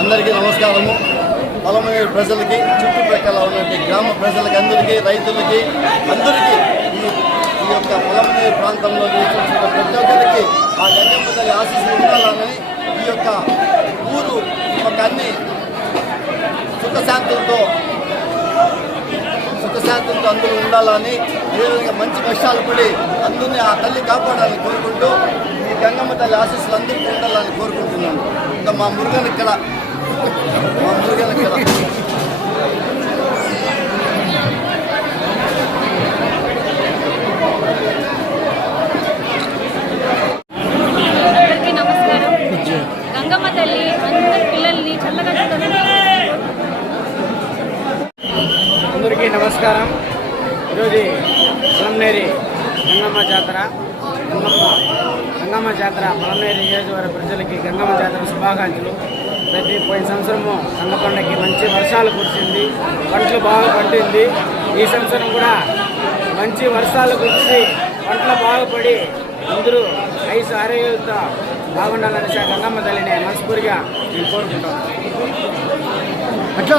అందరికీ నమస్కారము. పొలమనేరు ప్రజలకి, చుట్టుప్రక్కల ఉన్నటువంటి గ్రామ ప్రజలకి, అందరికీ, రైతులకి, అందరికీ ఈ యొక్క పొలమనేరు ప్రాంతంలో నివసించిన ప్రతి ఒక్కరికి ఆ గంగమ్మ తల్లి ఆశీస్సులు ఉండాలని, ఈ యొక్క ఊరు ఒక అన్ని సుఖశాంతులతో అందరూ ఉండాలని, అదేవిధంగా మంచి వర్షాలు పడి అందరినీ ఆ తల్లి కాపాడాలని కోరుకుంటూ ఈ గంగమ్మ తల్లి ఆశీస్సులు అందరికీ ఉండాలని కోరుకుంటున్నాను. ఇంకా మా మురుగన్ ఇక్కడ గంగమ్మ తల్లి అందరి పిల్లల్ని చల్లగా అందరికీ నమస్కారం. ఈరోజు పొలంనేరి గంగమ్మ జాతర పొలంనేరి నియోజకవర్గ ప్రజలకి గంగమ్మ జాతర శుభాకాంక్షలు. పోయిన సంవత్సరము సంగపండకి మంచి వర్షాలు కురిసింది, పంటలు బాగా పండింది. ఈ సంవత్సరం కూడా మంచి వర్షాలు కురిసి పంటలు బాగుపడి అందరూ ఆరోగ్యంతో బాగుండాలని గంగమ్మ తల్లిని మనస్ఫూర్తిగా నేను కోరుకుంటాను. అట్లా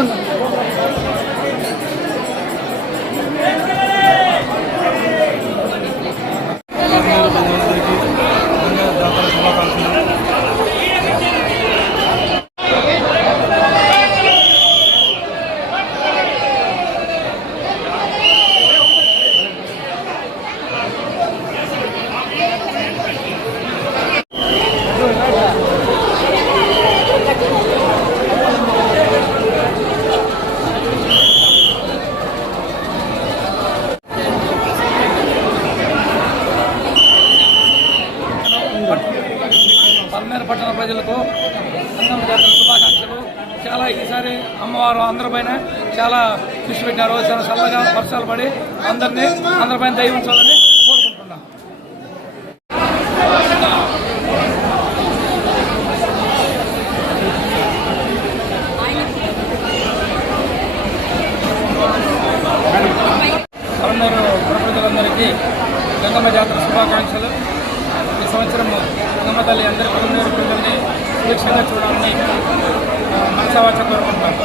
పొలంనేరు పట్టణ ప్రజలకు గంగమ్మ జాతర శుభాకాంక్షలు. చాలా ఈసారి అమ్మవారు అందరిపైన చాలా కృషి పెట్టారు. చాలా చల్లగా వర్షాలు పడి అందరిపైన దయ ఉంచాలని కోరుకుంటున్నాం. పొలంనేరు ప్రజలందరికీ గంగమ్మ జాతర శుభాకాంక్షలు. ఈ సంవత్సరం గంగమ్మ తల్లి అందరి పొలంనేరు ప్రజల్ని సురక్షంగా చూడాలని మనసావాచ కోరుకుంటాను.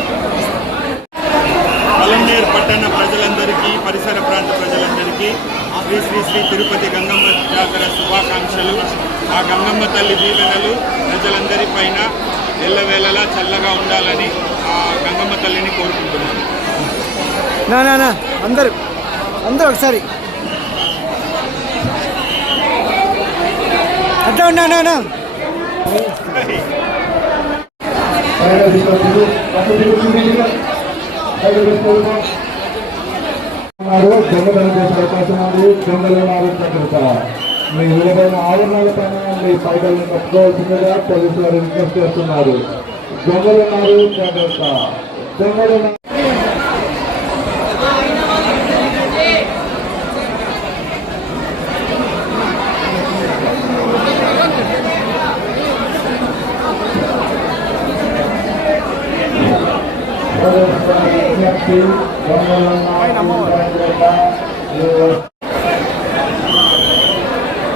పొలంనేరు పట్టణ ప్రజలందరికీ, పరిసర ప్రాంత ప్రజలందరికీ శ్రీ శ్రీ శ్రీ తిరుపతి గంగమ్మ జాతర శుభాకాంక్షలు. ఆ గంగమ్మ తల్లి దీవెనలు ప్రజలందరి పైన ఎల్లవేళలా చల్లగా ఉండాలని ఆ గంగమ్మ తల్లిని కోరుకుంటున్నాను. అందరూ ఒకసారి అట్లా ఉన్నా దొంగతనం చేసే అవకాశం ఉంది. దొంగలు జాగ్రత్త. మీ విలువైన ఆవరణాల పైన మీ పైకలను కట్టుకోవాల్సిందిగా పోలీసు వారు రిక్వెస్ట్ చేస్తున్నారు. దొంగలు జాగ్రత్త. దొంగలు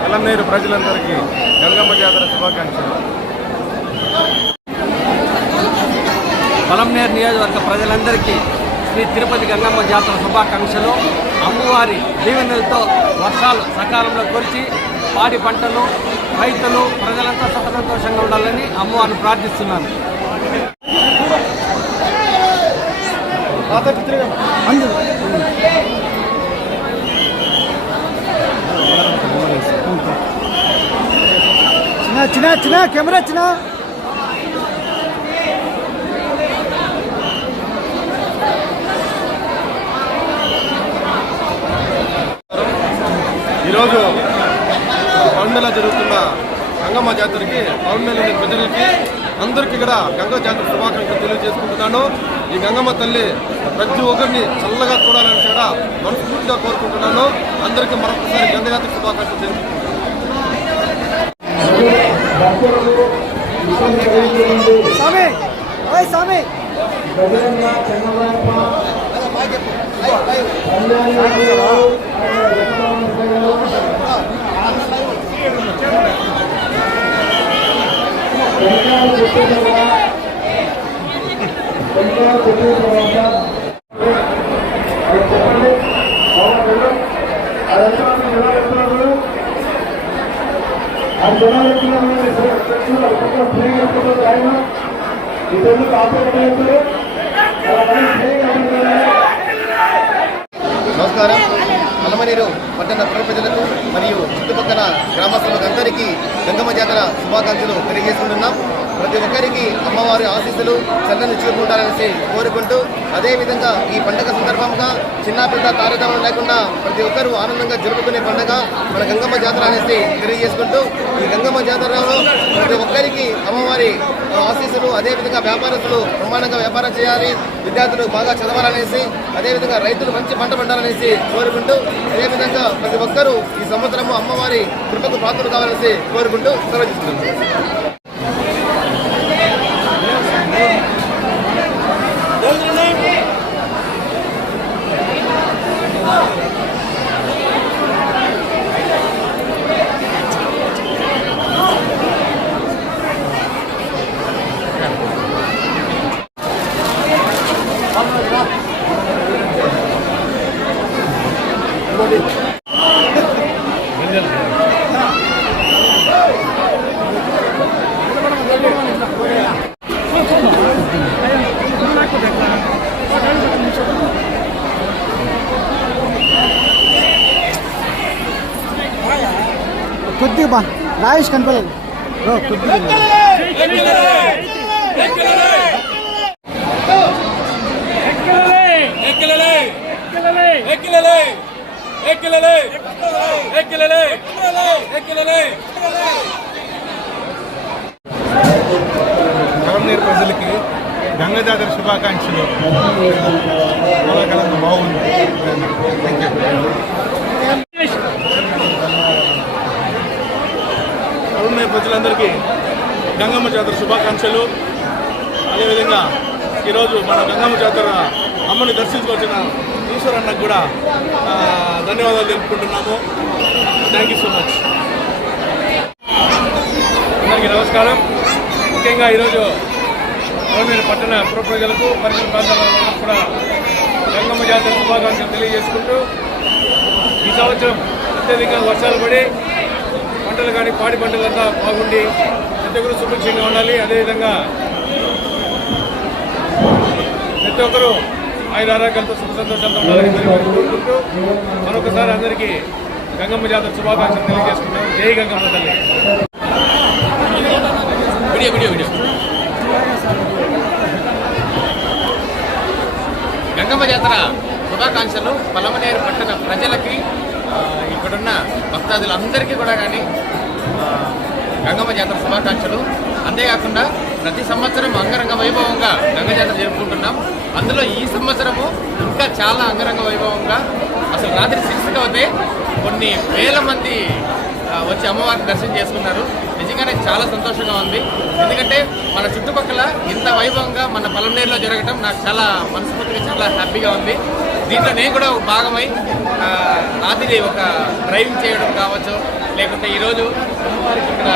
పొలంనేరు ప్రజలందరికీ గంగమ్మ జాతర శుభాకాంక్షలు. పొలంనేరు నియోజకవర్గ ప్రజలందరికీ శ్రీ తిరుపతి గంగమ్మ జాతర శుభాకాంక్షలు. అమ్మవారి దీవెనలతో వర్షాలు సకాలంలో కురిచి పాడి పంటలు, రైతులు, ప్రజలంతా సుఖసంతోషంగా ఉండాలని అమ్మవారిని ప్రార్థిస్తున్నాను. చిన్న కెమెరా చిన్న ఈరోజు పండుగ జరుగుతున్న గంగమ్మ జాతరకి పొలంనేరు ప్రజలకి అందరికీ కూడా గంగమ్మ జాతర శుభాకాంక్షలు తెలియజేసుకుంటున్నాను. ఈ గంగమ్మ తల్లి ప్రతి ఒక్కరిని చల్లగా చూడాలని కూడా మనస్ఫూర్తిగా కోరుకుంటున్నాను. అందరికీ మరొకసారి గంగ జాతర శుభాకాంక్షలు తెలుపుకుంటున్నాను. గజరంగ చంద్రబాబు నమస్కారం. పలమనేరు పట్టణ ప్రజలకు మరియు చుట్టుపక్కల గ్రామస్తులకు అందరికీ గంగమ్మ జాతర శుభాకాంక్షలు తెలియజేసుకుంటున్నాం. ప్రతి ఒక్కరికి అమ్మవారి ఆశీస్సులు చల్లని చూపు ఉండాలనేసి కోరుకుంటూ, అదేవిధంగా ఈ పండుగ సందర్భంగా చిన్న పెద్ద తారతమ్యం లేకుండా ప్రతి ఒక్కరూ ఆనందంగా జరుపుకునే పండుగ మన గంగమ్మ జాతర అనేసి తెలియజేసుకుంటూ, ఈ గంగమ్మ జాతరలో ప్రతి ఒక్కరికి అమ్మవారి ఆశీస్సులు, అదేవిధంగా వ్యాపారస్తులు బ్రహ్మాండంగా వ్యాపారం చేయాలి, విద్యార్థులు బాగా చదవాలనేసి, అదేవిధంగా రైతులు మంచి పంట పండాలనేసి కోరుకుంటూ, అదేవిధంగా ప్రతి ఒక్కరూ ఈ సంవత్సరము అమ్మవారి కృపకు పాత్రలు కావాలనేసి కోరుకుంటూ సెలవు. కొద్దిగా రాయేష్ కనపడలేదు కొద్దిగా పలమనేరు ప్రజలకి గంగ జాతర శుభాకాంక్షలు. బాగుంది. పలమనేరు ప్రజలందరికీ గంగమ్మ జాతర శుభాకాంక్షలు. అదేవిధంగా ఈరోజు మన గంగమ్మ జాతర అమ్మని దర్శించుకొచ్చిన ఈశ్వరన్నకు కూడా ధన్యవాదాలు తెలుపుకుంటున్నాము. Thank you so much. అందరికీ నమస్కారం. ముఖ్యంగా ఈరోజు పలమనేరు పట్టణ పుర ప్రజలకు పరిసర ప్రాంతాల కూడా గంగమ్మ జాతర శుభాకాంక్షలు తెలియజేసుకుంటూ, ఈ సంవత్సరం అత్యధికంగా వర్షాలు పడి పంటలు కానీ పాడి పంటలంతా బాగుండి ప్రతి ఒక్కరు సుభిక్షంగా ఉండాలి. అదేవిధంగా ప్రతి ఒక్కరూ ఆయన ఆరోగ్యాలతో సుఖ సంతోషాలతో ఉండాలని కోరుకుంటూ మరొకసారి అందరికీ గంగమ్మ జాతర శుభాకాంక్షలు తెలియజేసుకుంటాం. జై గంగమ్మ తల్లి. గంగమ్మ జాతర శుభాకాంక్షలు పలమనేరు పట్టణ ప్రజలకి, ఇక్కడున్న భక్తాదులందరికీ కూడా కానీ గంగమ్మ జాతర శుభాకాంక్షలు. అంతేకాకుండా ప్రతి సంవత్సరం అంగరంగ వైభవంగా గంగ జాతర జరుపుకుంటున్నాం. అందులో ఈ సంవత్సరము ఇంకా చాలా అంగరంగ వైభవంగా, అసలు రాత్రి 6కి అవుతే కొన్ని వేల మంది వచ్చి అమ్మవారిని దర్శనం చేసుకున్నారు. నిజంగానే చాలా సంతోషంగా ఉంది. ఎందుకంటే మన చుట్టుపక్కల ఇంత వైభవంగా మన పలమనేరులో జరగటం నాకు చాలా మనస్ఫూర్తిగా చాలా హ్యాపీగా ఉంది. దీంట్లో నేను కూడా ఒక భాగమై రాత్రి ఒక డ్రైవింగ్ చేయడం కావచ్చు, లేకుంటే ఈరోజు ఇక్కడ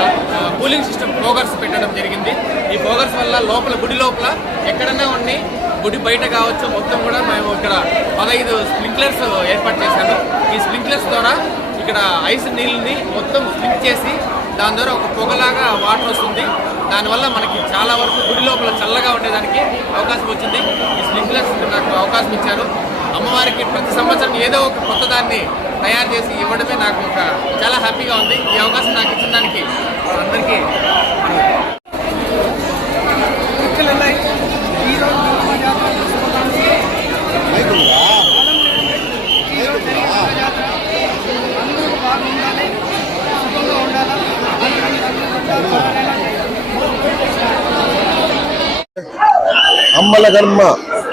కూలింగ్ సిస్టమ్ ఫోగర్స్ పెట్టడం జరిగింది. ఈ ఫోగర్స్ వల్ల లోపల గుడి లోపల ఎక్కడన్నా ఉండి గుడి బయట కావచ్చు మొత్తం కూడా మేము ఇక్కడ 15 స్ప్రింక్లర్స్ ఏర్పాటు చేశాను. ఈ స్ప్రింక్లర్స్ ద్వారా ఇక్కడ ఐస్ నీళ్ళని మొత్తం స్ప్రింక్ చేసి దాని ద్వారా ఒక పొగలాగా వాటర్ వస్తుంది. దానివల్ల మనకి చాలా వరకు గుడి లోపల చల్లగా ఉండేదానికి అవకాశం వచ్చింది. ఈ స్ప్రింక్లర్స్ నాకు అవకాశం ఇచ్చారు. అమ్మవారికి ప్రతి సంవత్సరం ఏదో ఒక కొత్త దాన్ని తయారు చేసి ఇవ్వడమే నాకు ఒక చాలా హ్యాపీగా ఉంది. ఈ అవకాశం నాకు ఇచ్చిన దానికి అందరికీ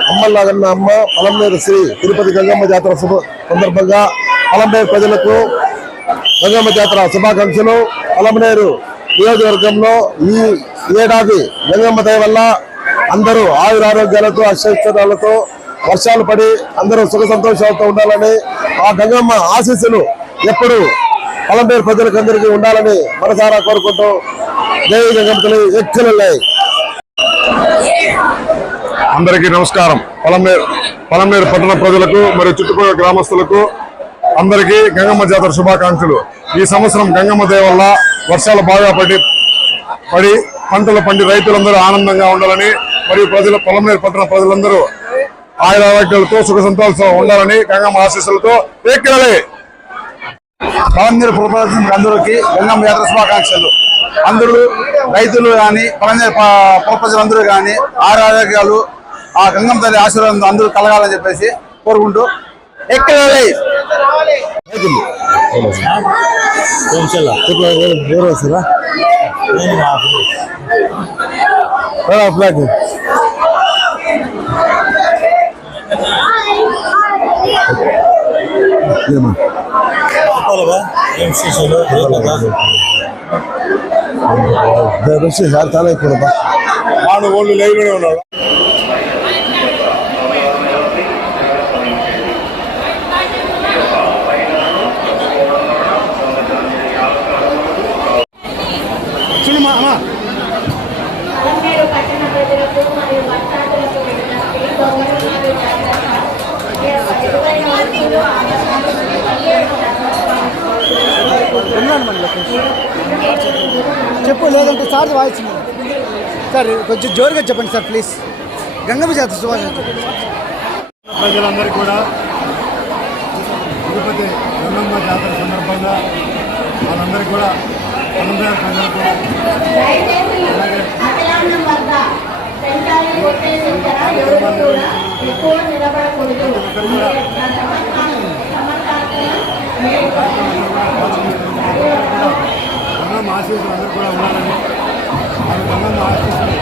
అమ్మలగన్న అమ్మ పలమనేరు శ్రీ తిరుపతి గంగమ్మ జాతర సందర్భంగా పలమనేరు ప్రజలకు గంగమ్మ జాతర శుభాకాంక్షలు. పలమనేరు నియోజకవర్గంలో ఈ ఏడాది గంగమ్మ దయ వల్ల అందరూ ఆయురారోగ్యాలతో అక్షరాలతో వర్షాలు పడి అందరూ సుఖ సంతోషాలతో ఉండాలని ఆ గంగమ్మ ఆశీస్సులు ఎప్పుడు పొలంనేరు ప్రజలకు అందరికీ ఉండాలని మనసారా కోరుకుంటూ జై గంగమ్మ తల్లి ఎక్కలున్నాయి. అందరికీ నమస్కారం. పొలంనేరు పట్టణ ప్రజలకు మరియు చుట్టుపక్కల గ్రామస్తులకు అందరికీ గంగమ్మ జాతర శుభాకాంక్షలు. ఈ సంవత్సరం గంగమ్మ దయ వల్ల వర్షాలు బాగా పడి పంటలు పండి రైతులందరూ ఆనందంగా ఉండాలని మరియు పొలంనేరు పట్టణ ప్రజలందరూ ఆయురారోగ్యాలతో సుఖ సంతోషాలతో ఉండాలని గంగమ్మ ఆశీస్సులతో ఎక్కాలి. పొలంనేరు ప్రజలకు అందరికీ గంగమ్మ జాతర శుభాకాంక్షలు. అందరూ రైతులు కానీ పొలంనేరు ప్రజలందరూ కానీ ఆరోగ్యాలు ఆ గంగమ్మ తల్లి ఆశీర్వాదం అందరూ కలగాలని చెప్పేసి కోరుకుంటూ ఎక్కాలి. వాళ్ళు లైవ్లోనే ఉన్నారు. చెప్పు, లేదంటే సార్ వాయిస్ సార్ కొంచెం జోరుగా చెప్పండి సార్ ప్లీజ్. గంగమ్మ జాతర శుభాకాంక్షలు. ప్రజలందరికీ కూడా తిరుపతి గంగమ్మ జాతర సందర్భంగా వాళ్ళందరికీ కూడా పొలంనేరు ప్రజలకు గంగమ్మ ఆశీస్సులు అందరూ కూడా ఉండాలని గంగమ్మ ఆశీస్సులు